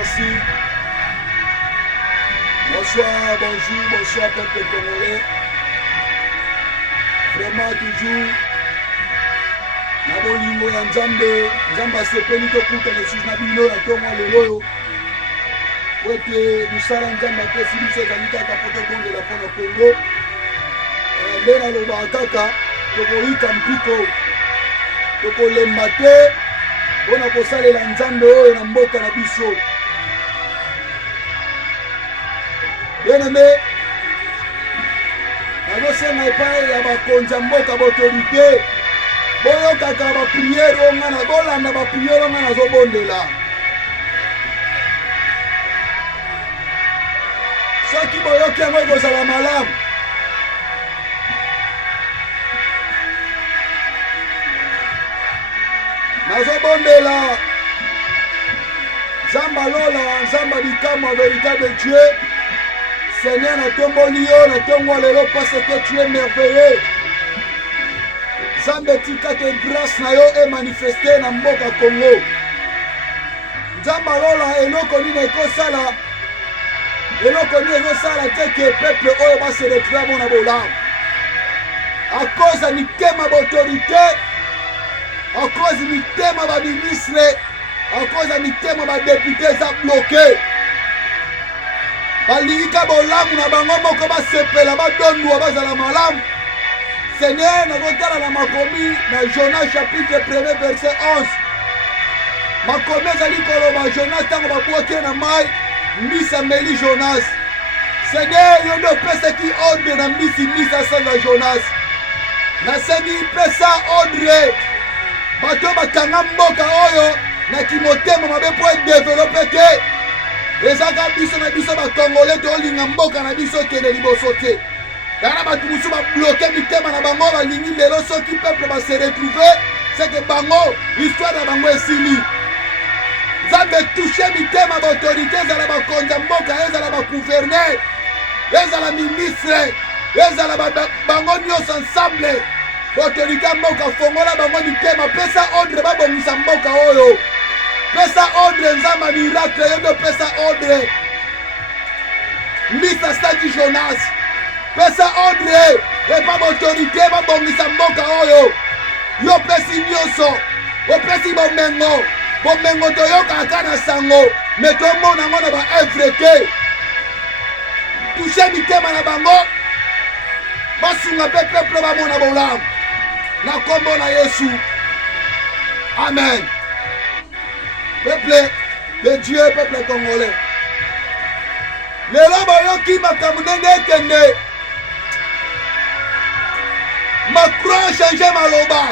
merci. Bonsoir, bonjour, bonsoir peuple congolais. Vraiment toujours na bolingo ya Nzambe asepeli tokuta na susu na bino na ntongo lelo po ete mosala Nzambe apesi biso ezali kaka po tobondela mpo na Kongo. Nde nalobaka kaka tokoyika mpiko tokolemba te mpo na kosalela Nzambe oyo na mboka na biso. Bien-aimé, nazosenga epai ya bakonzi ya mboka baautorité boyokaka bapriere oyo nga na bolanda bapriere oyo nga nazobondela. Soki boyoki yango ekozala malamu. Nazobondela Nzambe alola, Nzambe likamwa véritable Dieu. Seigneur, natomboli yo na ntongo lelo parce que tu es merveilleux. Nzambe tika te grâce na yo e manifeste na mboka Congo. Nzambe alola eloko nini ekosala, eloko nini ezosala te ke peuple oyo base retrouve bona bolamu. A cause ya mitema baautorité, a cause mitema baministre, a cause ya mitema badepute eza bloqué. Balika bolamu na bango moko basepela badondwa bazala malamu. Seigneur, nazotala na makomi na Jonas chapitre 1 verset 11. Makomi ezali koloba Jonas ntango babwaki na mai, mbisi ameli Jonas. Seigneur, yo nde opesaki ordre na mbisi asanza Jonas. Nasengi pesa ordre bato bakanga mboka oyo na kimotema mabe po edevelope te. Ezaka biso na biso bakongole tolinga mboka na biso kende liboso te. Kana bato musu babloke mitema na bango balingi lelo soki peuple base retrouver, c'est que bango histoire na bango esili. Nzambe touche mitema baautorité ezala bakonzi ya mboka, ezala bagouverneur, ezala ministre, ezala bango nyonso ensemble. Baautorité ya mboka fongola bango mitema, pesa ordre babongisa mboka oyo. Pesa ordre Nzambe miracle yo ndo pesa ordre. Mbisa staki Jonas. Pesa ordre epa baautorité babongisa mboka oyo. Yo pesi nyonso, opesi bomengo. Bomengo toyokaka na sango, me tomona ngo na baevre te. Touche mitema na bango, basunga mpe peuple bamona bolamu. Na kombo na Yesu. Amen. Peuple de Dieu, peuple congolais. Lelo boyoki makambo ndenge ekende. Macron change maloba.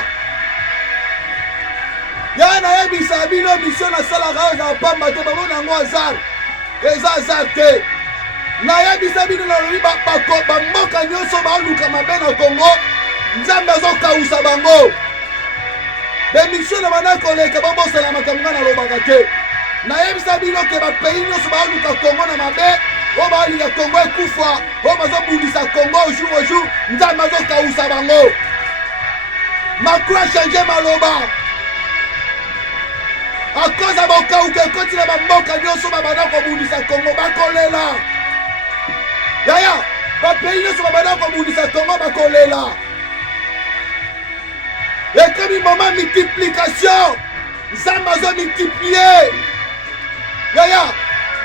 Ya nayebisa bino mission nasalaka oyo ezala pamba te bamona yango azar. Eza azar te. Nayebisa bino nalobi bamboka nyonso baoluka mabe na Congo, Nzambe azokausa bango. Bemission na bana koleka babosala makambo nga nalobaka te. Nayebisa bino ke bapays nyonso baoluka Congo na mabe, oyo baolinga Congo ekufa, oyo bazobundisa Congo au jour au jour, Nzambe azokausa bango. Macron change maloba. A cause ya bokauka ekoti na bamboka nyonso babanda kobundisa Congo bakolela. Yaya, bapays nyonso babanda kobundisa Congo bakolela. Ekomi moment multiplication. Nzambe azo multiplier. Yaya,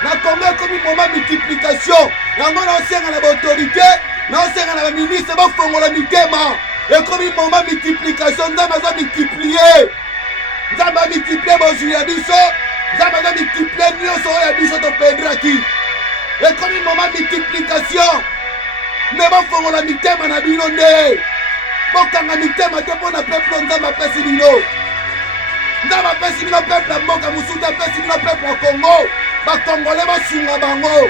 na Congo ekomi moment multiplication. Yango naosenga na baautorité, naosenga na baministre bafongola mitema. Ekomi moment multiplication. Nzambe azo multiplier. Nzambe a multiplier bozwi ya biso. Nzambe azo multiplier nyonso oyo ya biso topendraki. Ekomi moment multiplication. Me bafongola mitema na bino nde. Bokanga mitema te mpona peuple Nzambe apesi bino. Nzambe apesi bino peuple ya mboka mosusu, apesi bino peuple ya Congo. Bakongole basunga bango.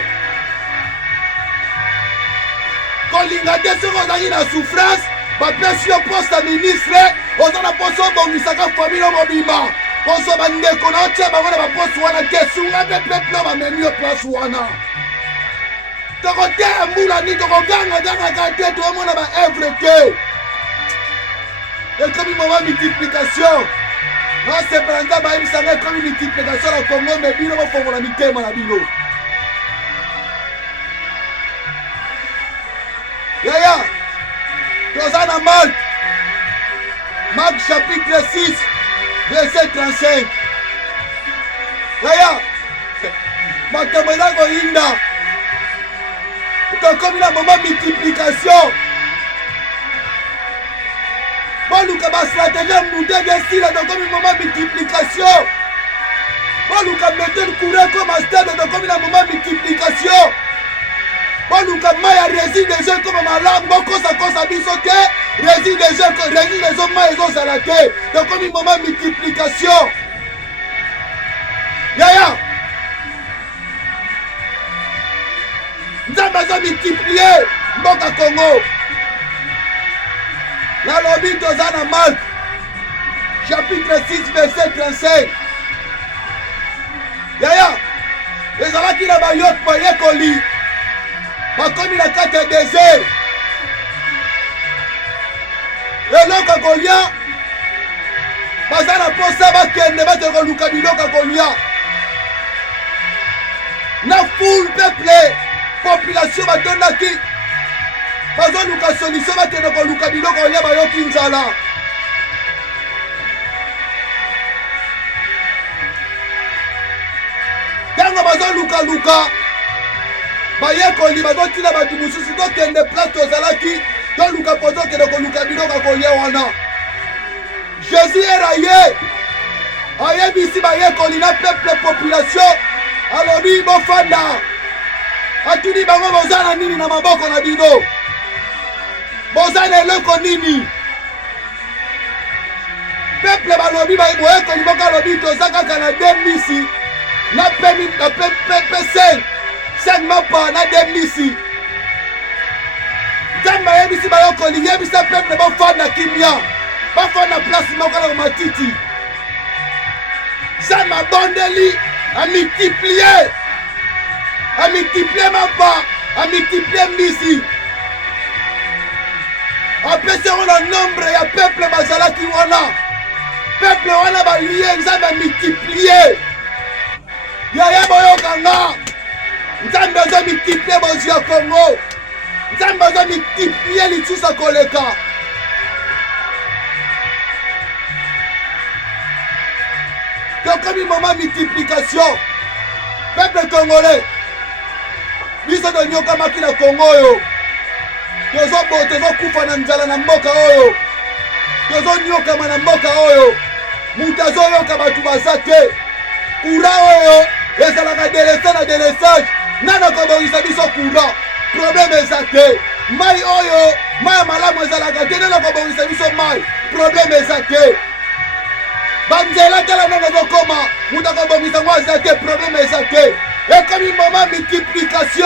Kolinga te soki ozalaki na souffrance, bapesi yo poste ya ministre, oza na poste obongisaka famille mobimba. Poste bandeko na otia bango na baposte wana te, sunga mpe peuple oyo bamemi yo place wana. Tokoteya mbula ni tokoganga te toomona baevre te. Ekomi moment multiplication. nasepela nzambe ayebisanga ekomi multiplication na Congo me bino bofongola mitema na bino. Yaya toza na Marc chapitre 6 verset 35. Yaya makambo eza koyinda tokomi na moment multiplication. Boluka bastratégie mudege esila tokomi moment multiplication. Boluka méthode courant comme stade tokomi na moment multiplication. Boluka maya résine des jeux comme malamu bokosa biso te résine des jeux maya ezozala te tokomi moment multiplication. Yaya nzambe azo multiplier mboka Congo. Nalobi toza na Marc chapitre 6 verset 35. Yaya ezalaki na bayekoli bakomi na kati ya désert eloko kolia baza na posa bakende bate koluka biloko kolia na foule peuple population batondaki bazoluka solution bakende koluka biloko kolia bayoki nzala. Ntango bazolukaluka bayekoli bazotina bato mosusu tokende place tozalaki toluka po tokende koluka biloko kolia wana. Jésus eraye ayebisi bayekoli na peuple population alobi bofanda atuni bango boza na nini na maboko na bino boza na eloko nini. Peuple balobi boyekoli moko alobi toza kaka na 2 misi na pe 5 mapa na 2 misi. Nzambe ayebisi bayekoli yebisa peuple bofanda kimia bafanda place moko na matiti. Nzambe abondeli amultiplie mapa amultiplie misi apesi yango na nombre ya peuple bazalaki wana. Peuple wana balie nzambe amultiplie. Yaya boyokanga nzambe azo multiplie bozwi ya Congo. Nzambe azo multiplie lisusu akoleka. Tokomi moment multiplication. Peuple congolais biso tonyokamaki na Congo oyo tozokufa na nzala na mboka oyo tozonyokama na mboka oyo mutu azoyoka bato baza te. Courant oyo ezalaka delese na delesage nana kobongisa biso courant problème eza te. Mai oyo mai malamu ezalaka te nana kobongisa biso mai problème eza te. Banzela tala nana ezokoma mutu akobongisa ngo eza te problème eza te. Ekomi moment multiplication.